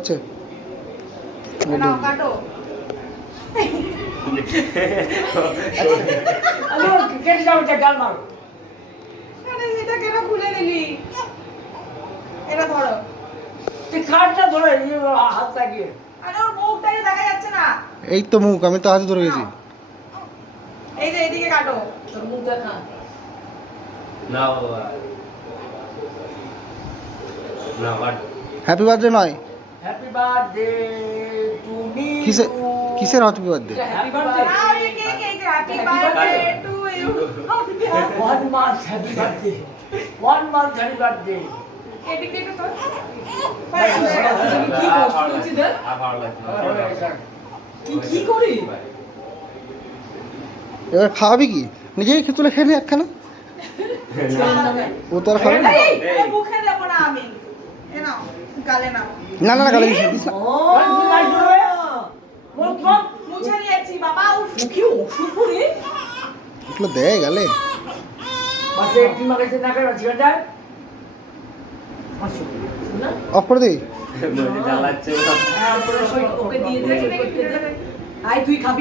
আচ্ছা নাও কাটো। আরে কেটে যাও, গাল মারো। আরে এটা কেন খুলে নিলি? এটা ধরো। তুই কাটটা ধরে হাত লাগিয়ে। আরে ওর মুখটাকে দেখা যাচ্ছে না। এই তো মুখ, আমি তো হাতে ধরে গেছি। এই যে এদিকে কাটো। তোর মুখ দেখা। নাও নাও কাট। হ্যাপি বার্থডে নয়, হ্যাপি বার্থডে টু মি। কিসের হ্যাপি বার্থডে? Happy birthday. আর এই কেক এই যে happy birthday to you. 1 month happy birthday. 1 month happy birthday. এদিকে একটু তো। কি কষ্ট হচ্ছে রে? কি করি? এবার খাওয়াবি কি? নিজেই খেয়ে তুলে খেয়ে নে একখানা। ও তো আর খাবে না। এই ওর মুখে দেব না আমি। এ নাও গালে নাও। না না না, গালে দিস না। ও গাল ধরবে। মুখ মুখ মুছে দিয়েছি বাবা। উফ কি ওষুধ করে? এগুলো দেয় গালে। মাসে কি মাগাইছে না করে জিগাটা? মাসু না? অফ করে দে। জ্বালাচ্ছে হ্যাঁ, ওকে দিয়ে দে। আই তুই খাবি?